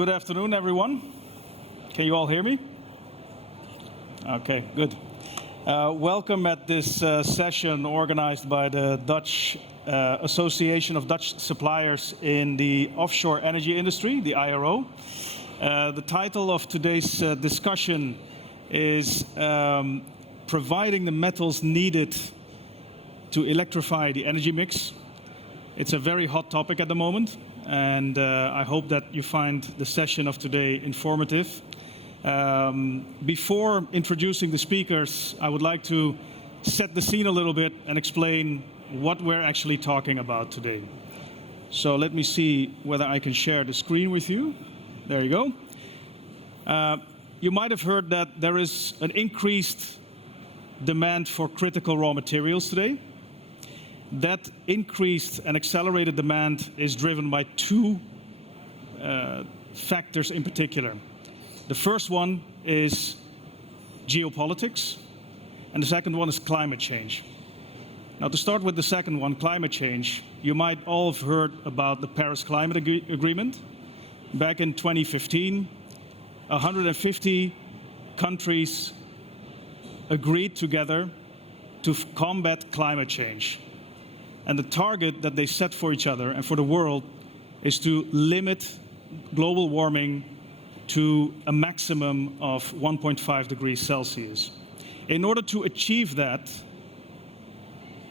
Good afternoon, everyone. Can you all hear me? Okay, good. Welcome at this session organized by the Dutch Association of Dutch Suppliers in the Offshore Energy Industry, the IRO. The title of today's discussion is Providing the Metals Needed to Electrify the Energy Mix. It's a very hot topic at the moment, and I hope that you find the session of today informative. Before introducing the speakers, I would like to set the scene a little bit and explain what we're actually talking about today. So let me see whether I can share the screen with you. There you go. You might have heard that there is an increased demand for critical raw materials today. That increased and accelerated demand is driven by two factors in particular. The first one is geopolitics, and the second one is climate change. Now, to start with the second one, climate change, you might all have heard about the Paris Climate Agreement. Back in 2015, 150 countries agreed together to combat climate change. And the target that they set for each other and for the world is to limit global warming to a maximum of 1.5 degrees Celsius. In order to achieve that,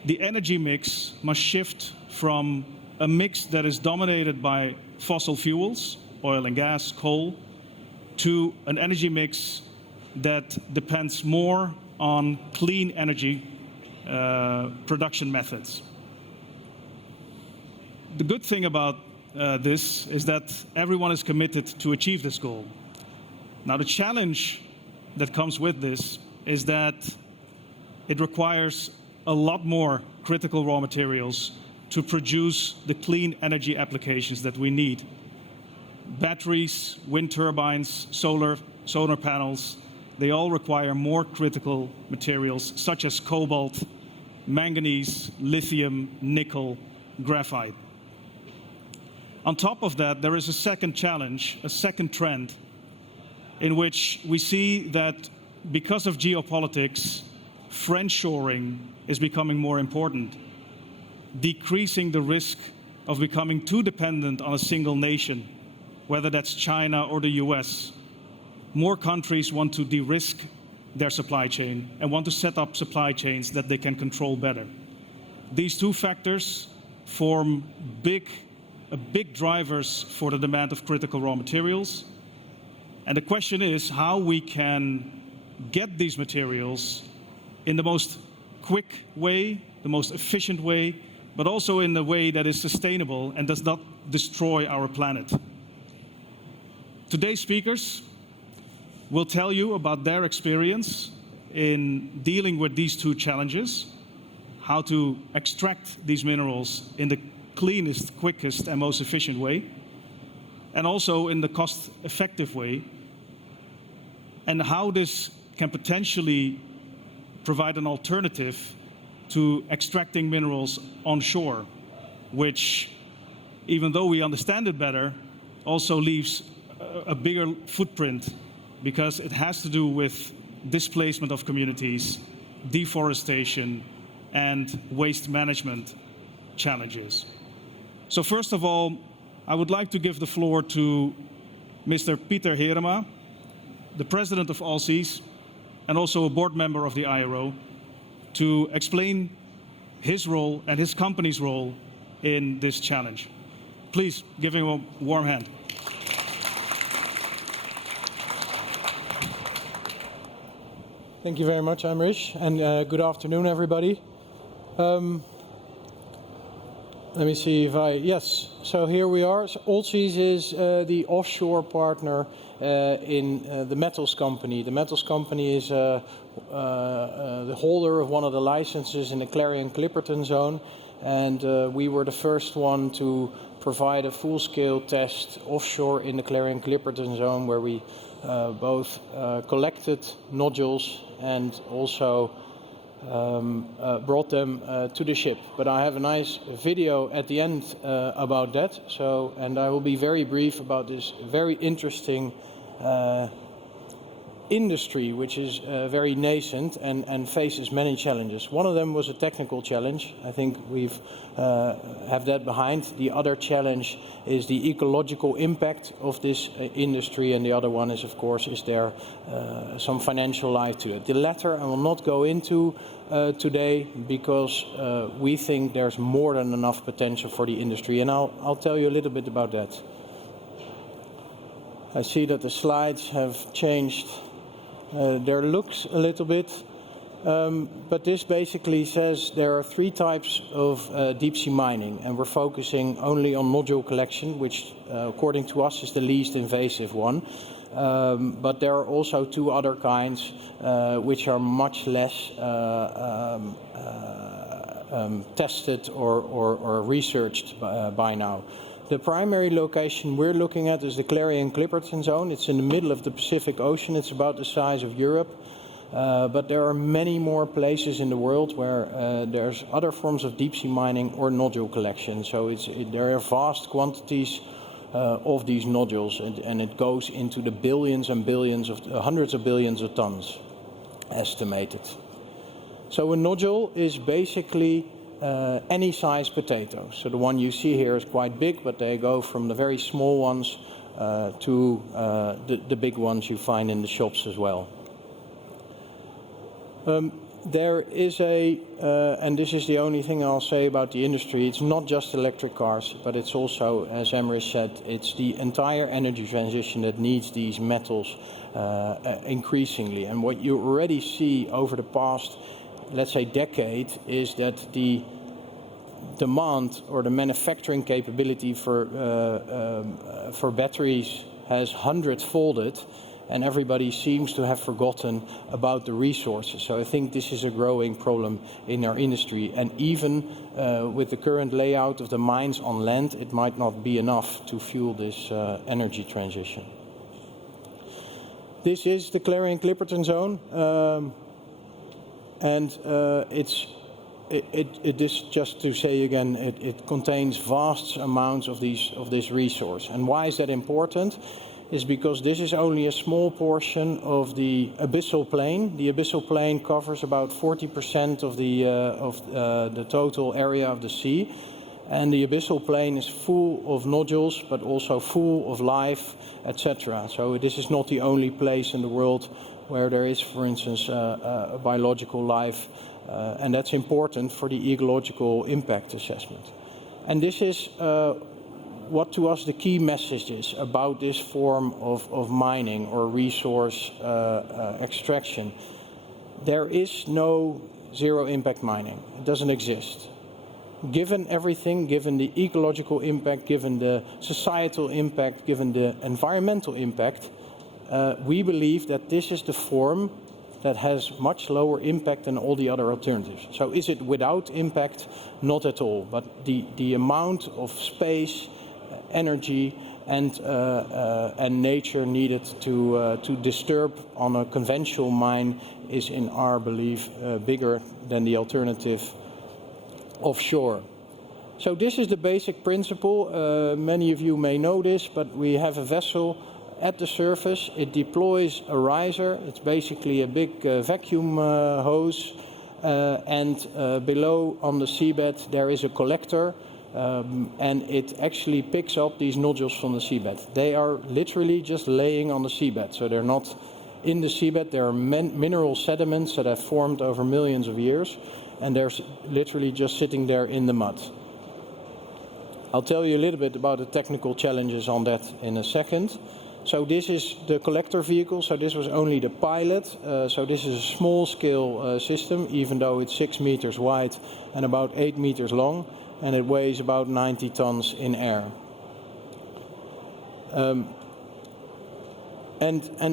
the energy mix must shift from a mix that is dominated by fossil fuels, oil and gas, coal, to an energy mix that depends more on clean energy production methods. The good thing about this is that everyone is committed to achieve this goal. Now, the challenge that comes with this is that it requires a lot more critical raw materials to produce the clean energy applications that we need. Batteries, wind turbines, solar panels, they all require more critical materials such as cobalt, manganese, lithium, nickel, graphite. On top of that, there is a second challenge, a second trend, in which we see that because of geopolitics, friendshoring is becoming more important, decreasing the risk of becoming too dependent on a single nation, whether that's China or the US. More countries want to de-risk their supply chain and want to set up supply chains that they can control better. These two factors form big drivers for the demand of critical raw materials. And the question is how we can get these materials in the most quick way, the most efficient way, but also in a way that is sustainable and does not destroy our planet. Today's speakers will tell you about their experience in dealing with these two challenges, how to extract these minerals in the cleanest, quickest, and most efficient way, and also in the cost-effective way, and how this can potentially provide an alternative to extracting minerals onshore, which, even though we understand it better, also leaves a bigger footprint because it has to do with displacement of communities, deforestation, and waste management challenges. So first of all, I would like to give the floor to Mr. Pieter Herema, the president of Allseas, and also a board member of the IRO, to explain his role and his company's role in this challenge. Please give him a warm hand. Thank you very much, Amrish, and good afternoon, everybody. Let me see if yes, so here we are. So Allseas is the offshore partner in the metals company. The metals company is the holder of one of the licenses in the Clarion-Clipperton zone, and we were the first one to provide a full-scale test offshore in the Clarion-Clipperton zone, where we both collected nodules and also brought them to the ship. But I have a nice video at the end about that. So, and I will be very brief about this very interesting industry, which is very nascent and faces many challenges. One of them was a technical challenge. I think we've have that behind. The other challenge is the ecological impact of this industry, and the other one is, of course, is there some financial life to it. The latter I will not go into today, because we think there's more than enough potential for the industry, and I'll tell you a little bit about that. I see that the slides have changed their looks a little bit, but this basically says there are 3 types of deep sea mining, and we're focusing only on nodule collection, which according to us is the least invasive one. But there are also 2 other kinds which are much less tested or researched by now. The primary location we're looking at is the Clarion-Clipperton Zone. It's in the middle of the Pacific Ocean. It's about the size of Europe. But there are many more places in the world where there's other forms of deep sea mining or nodule collection. So there are vast quantities of these nodules, and it goes into the billions and billions of hundreds of billions of tons estimated. So a nodule is basically any size potato. So the one you see here is quite big, but they go from the very small ones to the big ones you find in the shops as well. There is and this is the only thing I'll say about the industry, it's not just electric cars, but it's also, as Emrys said, it's the entire energy transition that needs these metals increasingly. And what you already see over the past, let's say, decade, is that the demand or the manufacturing capability for batteries has 100-folded, and everybody seems to have forgotten about the resources. So I think this is a growing problem in our industry, and even with the current layout of the mines on land, it might not be enough to fuel this energy transition. This is the Clarion-Clipperton Zone, and it is, just to say again, it contains vast amounts of this resource. And why is that important? Is because this is only a small portion of the abyssal plain. The abyssal plain covers about 40% of the total area of the sea, and the abyssal plain is full of nodules, but also full of life, etc. So this is not the only place in the world where there is, for instance, biological life, and that's important for the ecological impact assessment. And this is what to us the key message is about this form of mining or resource extraction. There is no zero impact mining. It doesn't exist. Given everything, given the ecological impact, given the societal impact, given the environmental impact, we believe that this is the form that has much lower impact than all the other alternatives. So is it without impact? Not at all. But the amount of space, energy, and nature needed to disturb on a conventional mine is, in our belief, bigger than the alternative offshore. So this is the basic principle. Many of you may know this, but we have a vessel at the surface. It deploys a riser. It's basically a big vacuum hose, and below on the seabed there is a collector. And it actually picks up these nodules from the seabed. They are literally just laying on the seabed, so they're not in the seabed. There are mineral sediments that have formed over millions of years, and they're literally just sitting there in the mud. I'll tell you a little bit about the technical challenges on that in a second. So this is the collector vehicle, so this was only the pilot. So this is a small-scale system, even though it's 6 meters wide and about 8 meters long. And it weighs about 90 tons in air. And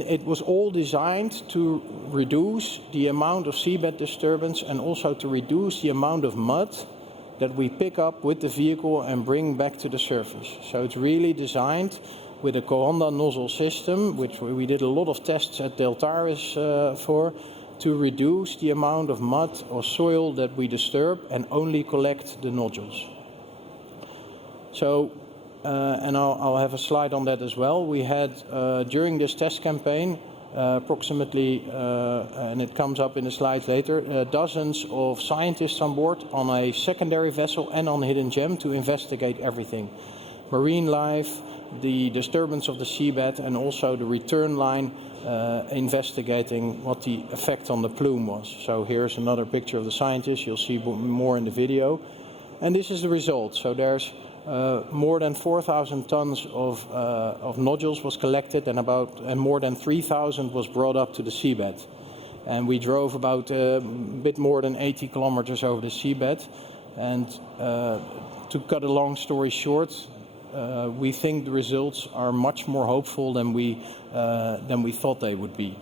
it was all designed to reduce the amount of seabed disturbance and also to reduce the amount of mud that we pick up with the vehicle and bring back to the surface. So it's really designed with a Coanda nozzle system, which we did a lot of tests at Deltaris for, to reduce the amount of mud or soil that we disturb and only collect the nodules. So, and I'll have a slide on that as well. We had, during this test campaign, approximately, and it comes up in the slides later, dozens of scientists on board on a secondary vessel and on Hidden Gem to investigate everything. Marine life, the disturbance of the seabed, and also the return line, investigating what the effect on the plume was. So here's another picture of the scientists. You'll see more in the video. And this is the result. So there's more than 4,000 tons of nodules was collected, and more than 3,000 was brought up to the seabed. And we drove about a bit more than 80 kilometers over the seabed. And to cut a long story short, we think the results are much more hopeful than we thought they would be.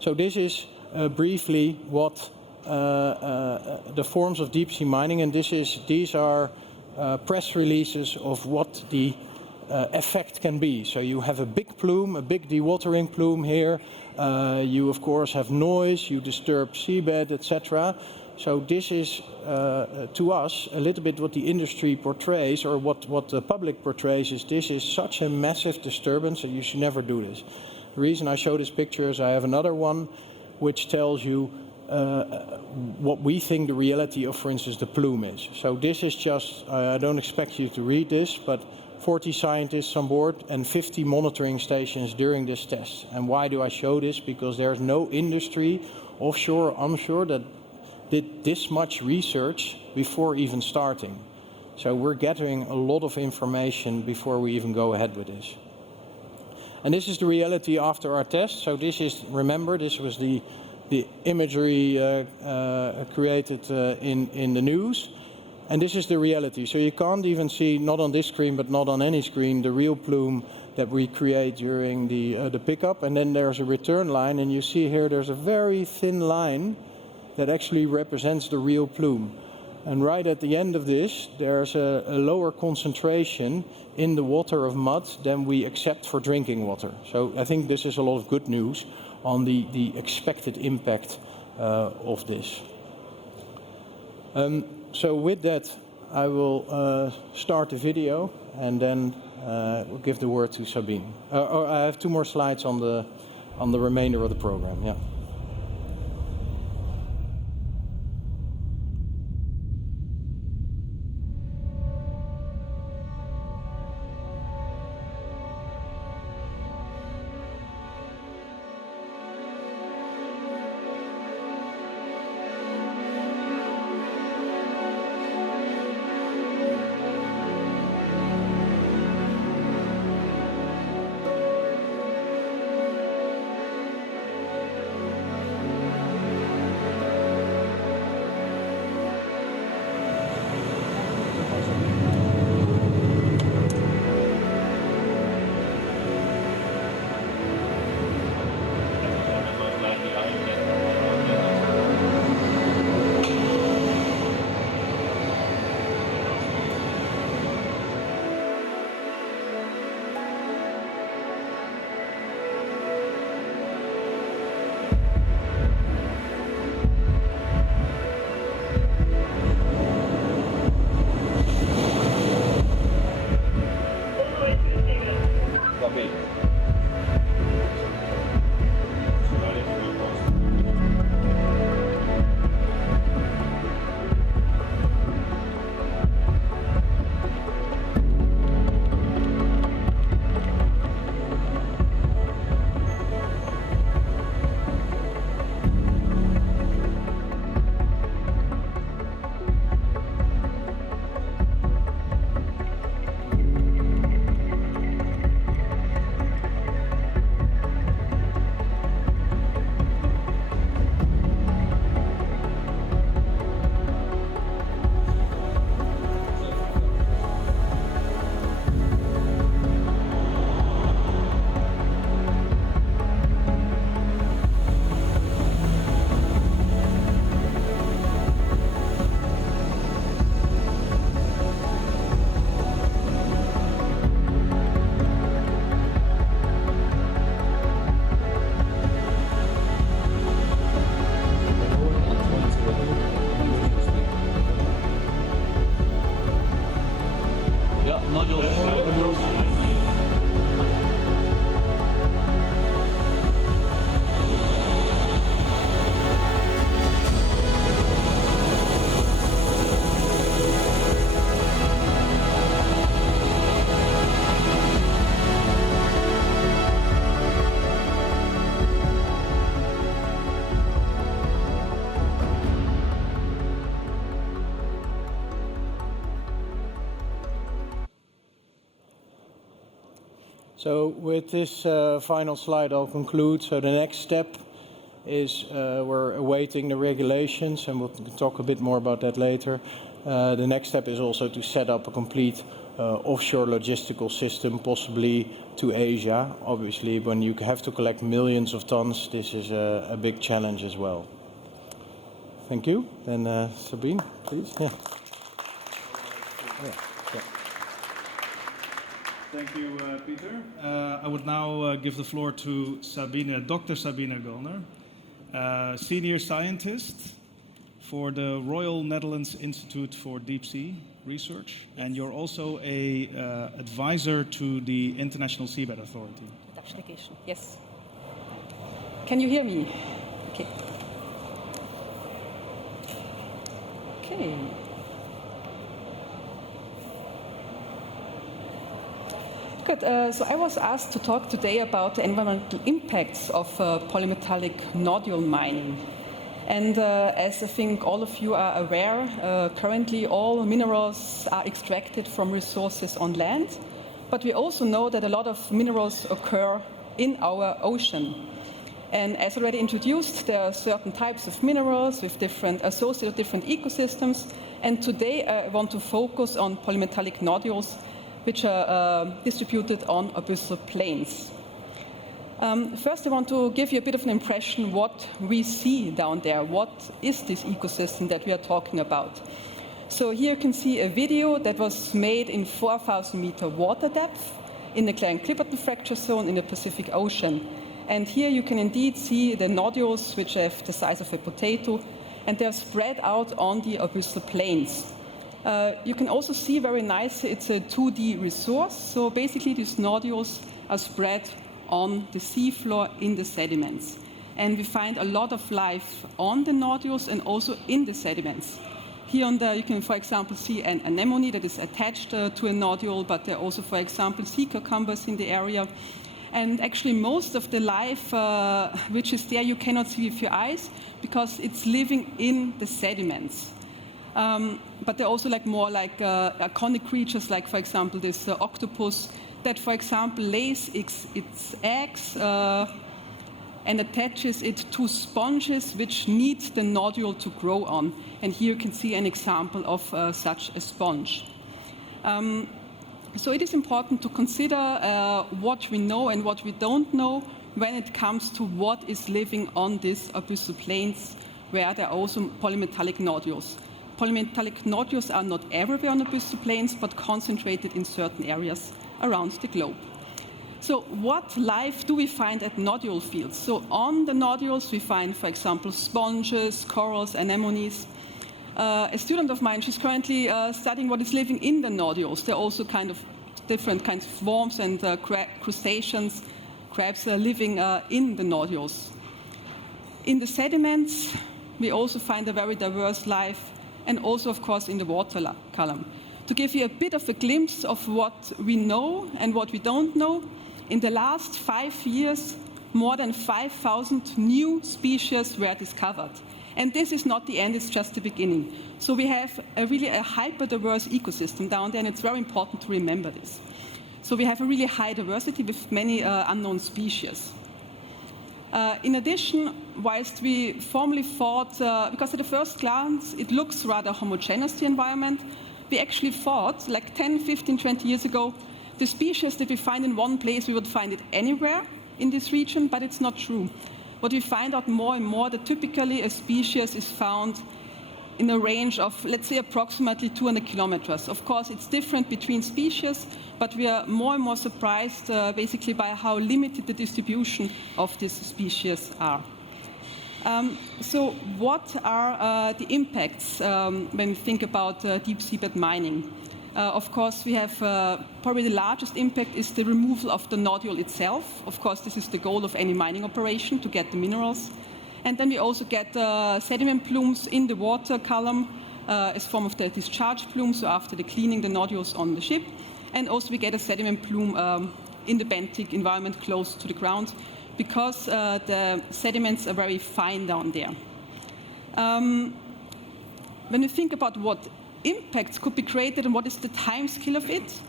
So this is briefly what the forms of deep sea mining, and these are press releases of what the effect can be. So you have a big plume, a big dewatering plume here. You of course have noise, you disturb seabed, etc. So this is to us a little bit what the industry portrays, or what the public portrays, is this is such a massive disturbance that you should never do this. The reason I show this picture is I have another one which tells you what we think the reality of, for instance, the plume is. So this is just, I don't expect you to read this, but 40 scientists on board and 50 monitoring stations during this test. And why do I show this? Because there's no industry, offshore or onshore, that did this much research before even starting. So we're gathering a lot of information before we even go ahead with this. And this is the reality after our test. So this is, remember, this was the imagery created in the news. And this is the reality. So you can't even see, not on this screen, but not on any screen, the real plume that we create during the pickup. And then there's a return line, and you see here there's a very thin line that actually represents the real plume. And right at the end of this, there's a lower concentration in the water of mud than we accept for drinking water. So I think this is a lot of good news on the expected impact of this. So with that, I will start the video, and then we'll give the word to Sabine. I have 2 more slides on the remainder of the program. Yeah. nodules. So with this final slide, I'll conclude. So the next step is we're awaiting the regulations, and we'll talk a bit more about that later. The next step is also to set up a complete offshore logistical system, possibly to Asia. Obviously, when you have to collect millions of tons, this is a big challenge as well. Thank you. Then Sabine, please. Yeah. Thank you, Peter. I would now give the floor to Sabine, Dr. Sabine Gullner, Senior Scientist for the Royal Netherlands Institute for Deep Sea Research, and you're also a advisor to the International Seabed Authority. Dutch delegation, yes. Can you hear me? Okay. Okay. Good. So I was asked to talk today about the environmental impacts of polymetallic nodule mining. And as I think all of you are aware, currently all minerals are extracted from resources on land. But we also know that a lot of minerals occur in our ocean. And as already introduced, there are certain types of minerals with associated different ecosystems. And today I want to focus on polymetallic nodules, which are distributed on abyssal plains. First, I want to give you a bit of an impression what we see down there. What is this ecosystem that we are talking about? So here you can see a video that was made in 4,000-meter water depth in the Clarion-Clipperton fracture zone in the Pacific Ocean. And here you can indeed see the nodules, which have the size of a potato, and they're spread out on the abyssal plains. You can also see very nicely it's a 2D resource. So basically these nodules are spread on the seafloor in the sediments. And we find a lot of life on the nodules and also in the sediments. Here on the, you can, for example, see an anemone that is attached to a nodule, but there are also, for example, sea cucumbers in the area. And actually most of the life which is there you cannot see with your eyes because it's living in the sediments. But they're also more iconic creatures, like, for example, this octopus that, for example, lays its eggs and attaches it to sponges which need the nodule to grow on. And here you can see an example of such a sponge. So it is important to consider what we know and what we don't know when it comes to what is living on these abyssal plains where there are also polymetallic nodules. Polymetallic nodules are not everywhere on abyssal plains, but concentrated in certain areas around the globe. So what life do we find at nodule fields? So on the nodules we find, for example, sponges, corals, anemones. A student of mine, she's currently studying what is living in the nodules. There are also kind of different kinds of worms and crustaceans, crabs living in the nodules. In the sediments, we also find a very diverse life, and also, of course, in the water column. To give you a bit of a glimpse of what we know and what we don't know, in the last 5 years, more than 5,000 new species were discovered. And this is not the end, it's just the beginning. So we have really a hyper-diverse ecosystem down there, and it's very important to remember this. So we have a really high diversity with many unknown species. In addition, whilst we formerly thought, because at the first glance it looks rather homogeneous, the environment, we actually thought, like 10, 15, 20 years ago, the species that we find in one place, we would find it anywhere in this region, but it's not true. What we find out more and more, that typically a species is found in a range of, let's say, approximately 200 kilometers. Of course, it's different between species, but we are more and more surprised basically by how limited the distribution of these species are. So what are the impacts when we think about deep seabed mining? Of course, we have probably the largest impact is the removal of the nodule itself. Of course, this is the goal of any mining operation, to get the minerals. And then we also get sediment plumes in the water column as form of the discharge plume, so after the cleaning the nodules on the ship. And also we get a sediment plume in the benthic environment close to the ground, because the sediments are very fine down there. When we think about what impacts could be created and what is the time scale of it,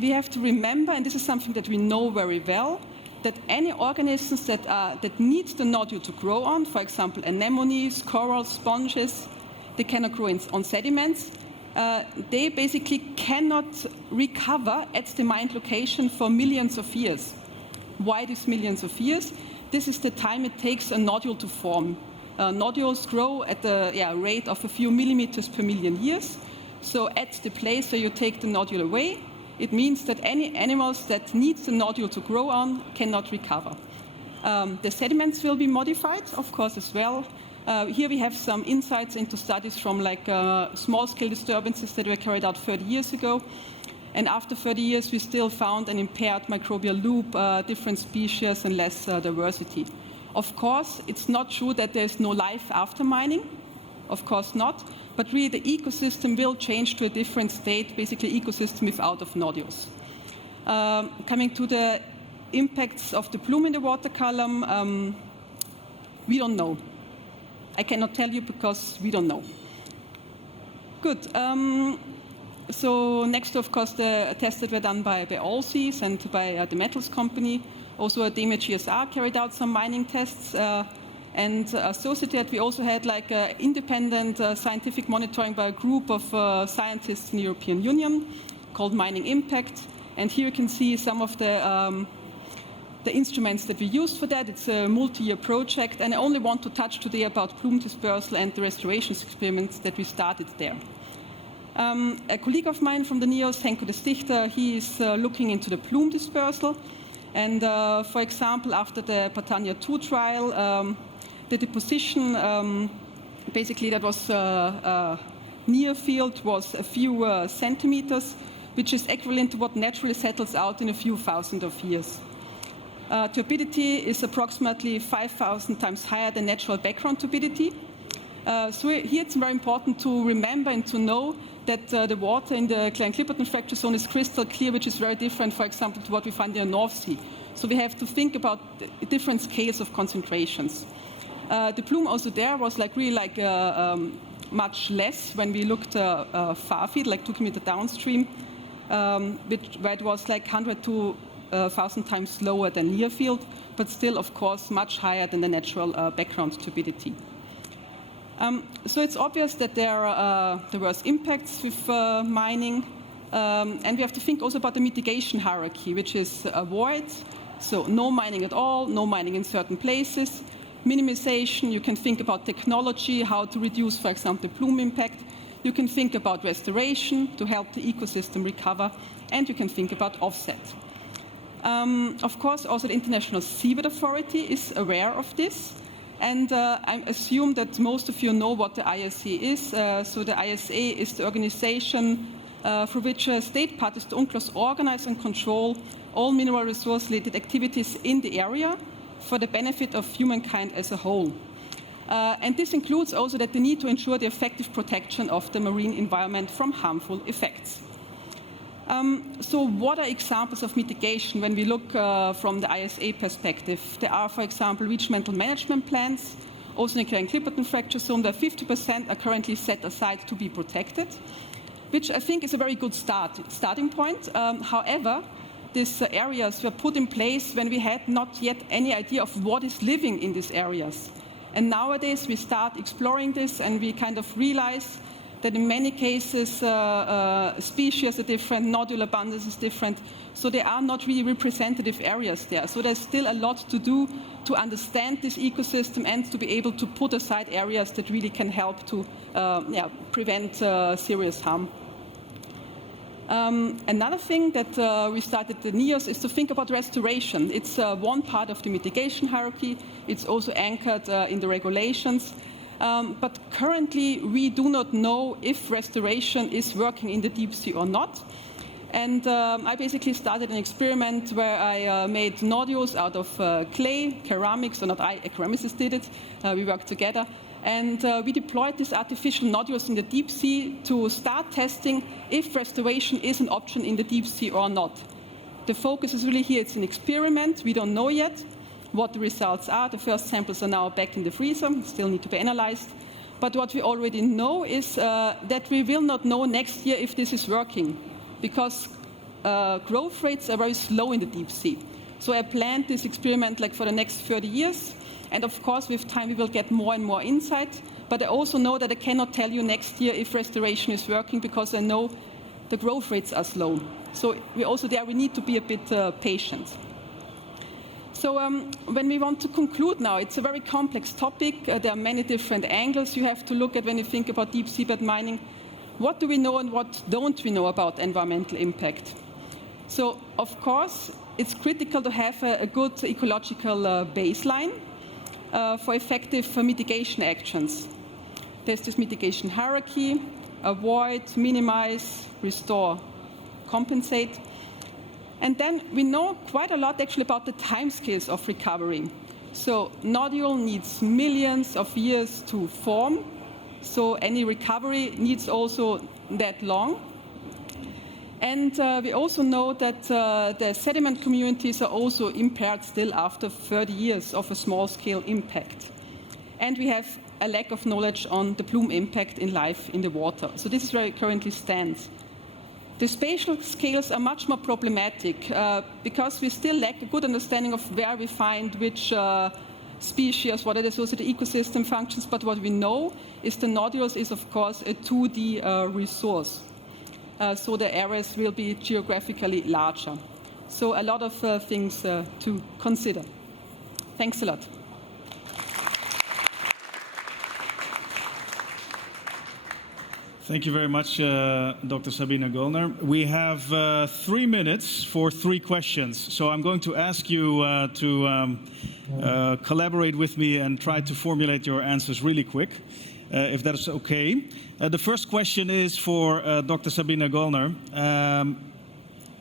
we have to remember, and this is something that we know very well, that any organisms that need the nodule to grow on, for example, anemones, corals, sponges, they cannot grow on sediments. They basically cannot recover at the mined location for millions of years. Why these millions of years? This is the time it takes a nodule to form. Nodules grow at the rate of a few millimeters per million years. So at the place where you take the nodule away, it means that any animals that need the nodule to grow on cannot recover. The sediments will be modified, of course, as well. Here we have some insights into studies from small-scale disturbances that were carried out 30 years ago. And after 30 years, we still found an impaired microbial loop, different species, and less diversity. Of course, it's not true that there's no life after mining. Of course not. But really, the ecosystem will change to a different state, basically ecosystem without of nodules. Coming to the impacts of the plume in the water column, we don't know. I cannot tell you because we don't know. Good. So next, of course, the tests that were done by Allseas and by the metals company. Also, DEME GSR carried out some mining tests. And associated, we also had independent scientific monitoring by a group of scientists in the European Union called Mining Impact. And here you can see some of the instruments that we used for that. It's a multi-year project, and I only want to touch today about plume dispersal and the restoration experiments that we started there. A colleague of mine from the NEOS, Henko de Stichter, he is looking into the plume dispersal. And for example, after the Patania 2 trial, the deposition, basically that was near field, was a few centimeters, which is equivalent to what naturally settles out in a few thousand of years. Turbidity is approximately 5,000 times higher than natural background turbidity. So here it's very important to remember and to know that the water in the Clarion-Clipperton fracture zone is crystal clear, which is very different, for example, to what we find in the North Sea. So we have to think about different scales of concentrations. The plume also there was much less when we looked far field, 2 kilometers downstream, where it was 100 to 1,000 times lower than near field, but still, of course, much higher than the natural background turbidity. So it's obvious that there were impacts with mining, and we have to think also about the mitigation hierarchy, which is avoid, so no mining at all, no mining in certain places. Minimization, you can think about technology, how to reduce, for example, the plume impact. You can think about restoration to help the ecosystem recover, and you can think about offset. Of course, also the International Seabed Authority is aware of this, and I assume that most of you know what the ISA is. So the ISA is the organization for which state parties to UNCLOS organize and control all mineral resource-related activities in the area for the benefit of humankind as a whole. And this includes also that they need to ensure the effective protection of the marine environment from harmful effects. So what are examples of mitigation when we look from the ISA perspective? There are, for example, regional management plans, also in the Clarion-Clipperton fracture zone, where 50% are currently set aside to be protected, which I think is a very good starting point. However, these areas were put in place when we had not yet any idea of what is living in these areas. And nowadays we start exploring this, and we kind of realize that in many cases species are different, nodule abundance is different, so they are not really representative areas there. So there's still a lot to do to understand this ecosystem and to be able to put aside areas that really can help to prevent serious harm. Another thing that we started at NEOS is to think about restoration. It's one part of the mitigation hierarchy. It's also anchored in the regulations. But currently, we do not know if restoration is working in the deep sea or not. And I basically started an experiment where I made nodules out of clay, ceramics, so not I, a ceramicist did it. We worked together. And we deployed these artificial nodules in the deep sea to start testing if restoration is an option in the deep sea or not. The focus is really here. It's an experiment. We don't know yet what the results are. The first samples are now back in the freezer, still need to be analyzed. But what we already know is that we will not know next year if this is working, because growth rates are very slow in the deep sea. So I planned this experiment like for the next 30 years. And of course, with time, we will get more and more insight. But I also know that I cannot tell you next year if restoration is working, because I know the growth rates are slow. So we need to be a bit patient. So when we want to conclude now, it's a very complex topic. There are many different angles you have to look at when you think about deep seabed mining. What do we know and what don't we know about environmental impact? So, of course, it's critical to have a good ecological baseline for effective mitigation actions. There's this mitigation hierarchy: avoid, minimize, restore, compensate. And then we know quite a lot actually about the timescales of recovery. So nodule needs millions of years to form. So any recovery needs also that long. And we also know that the sediment communities are also impaired still after 30 years of a small-scale impact. And we have a lack of knowledge on the plume impact in life in the water. So this is where it currently stands. The spatial scales are much more problematic because we still lack a good understanding of where we find which species, what are the associated ecosystem functions. But what we know is the nodules is, of course, a 2D resource. So the areas will be geographically larger. So a lot of things to consider. Thanks a lot. Thank you very much, Dr. Sabine Göllner. We have 3 minutes for 3 questions. So I'm going to ask you to collaborate with me and try to formulate your answers really quick, if that is okay. The first question is for Dr. Sabine Göllner.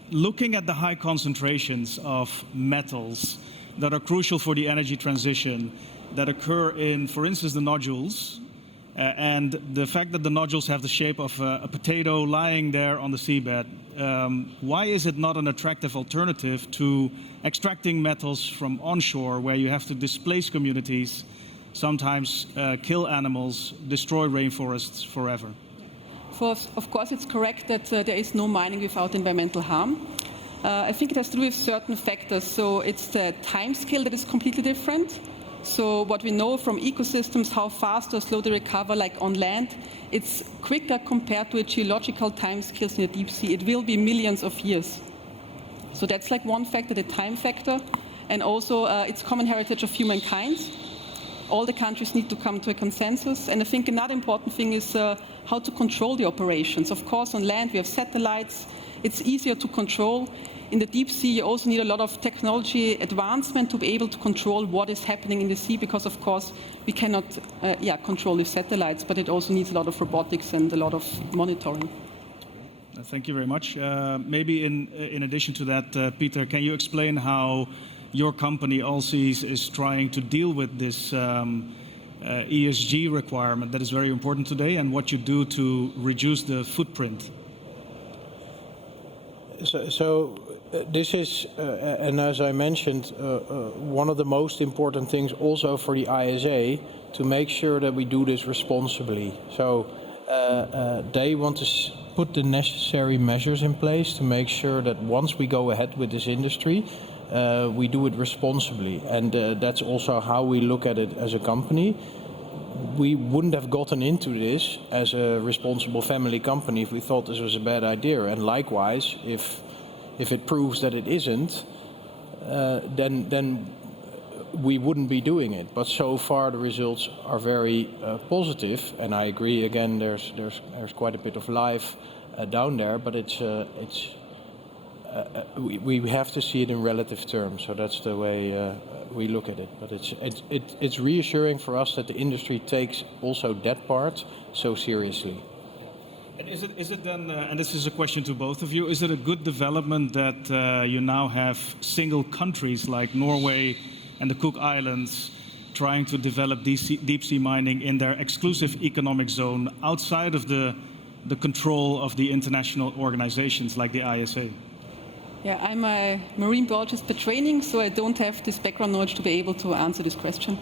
Looking at the high concentrations of metals that are crucial for the energy transition that occur in, for instance, the nodules, and the fact that the nodules have the shape of a potato lying there on the seabed, why is it not an attractive alternative to extracting metals from onshore, where you have to displace communities, sometimes kill animals, destroy rainforests forever? Of course, it's correct that there is no mining without environmental harm. I think it has to do with certain factors. So it's the time scale that is completely different. So what we know from ecosystems, how fast or slow they recover, like on land, it's quicker compared to a geological time scales in the deep sea. It will be millions of years. So that's like one factor, the time factor. And also it's common heritage of humankind. All the countries need to come to a consensus. And I think another important thing is how to control the operations. Of course, on land we have satellites. It's easier to control. In the deep sea, you also need a lot of technology advancement to be able to control what is happening in the sea, because, of course, we cannot control with satellites, but it also needs a lot of robotics and a lot of monitoring. Thank you very much. Maybe in addition to that, Peter, can you explain how your company, Allseas, is trying to deal with this ESG requirement that is very important today, and what you do to reduce the footprint? So this is, and as I mentioned, one of the most important things also for the ISA, to make sure that we do this responsibly. So they want to put the necessary measures in place to make sure that once we go ahead with this industry, we do it responsibly. And that's also how we look at it as a company. We wouldn't have gotten into this as a responsible family company if we thought this was a bad idea. And likewise, if it proves that it isn't, then we wouldn't be doing it. But so far the results are very positive, and I agree. Again, there's quite a bit of life down there, but it's we have to see it in relative terms. So that's the way we look at it. But it's reassuring for us that the industry takes also that part so seriously. And is it then, and this is a question to both of you, is it a good development that you now have single countries like Norway and the Cook Islands trying to develop deep sea mining in their exclusive economic zone outside of the control of the international organizations like the ISA? Yeah, I'm a marine biologist by training, so I don't have this background knowledge to be able to answer this question.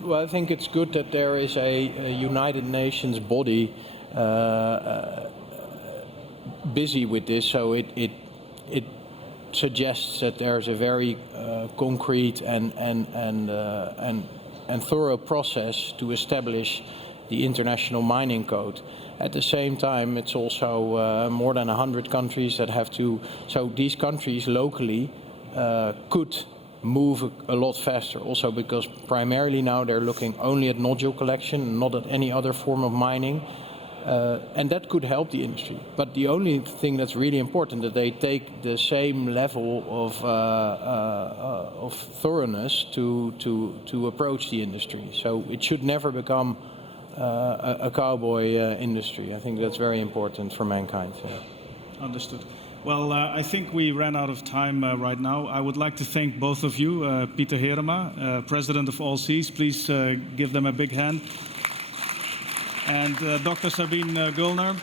Well, I think it's good that there is a United Nations body busy with this, so it suggests that there's a very concrete and thorough process to establish the International Mining Code. At the same time, it's also more than 100 countries that have to, so these countries locally could move a lot faster, also because primarily now they're looking only at nodule collection, not at any other form of mining. And that could help the industry. But the only thing that's really important that they take the same level of thoroughness to approach the industry. So it should never become a cowboy industry. I think that's very important for mankind. Yeah. Understood. Well, I think we ran out of time right now. I would like to thank both of you, Pieter Herema, President of All Seas. Please give them a big hand. And Dr. Sabine Gullner,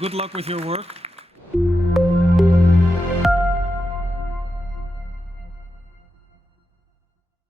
good luck with your work.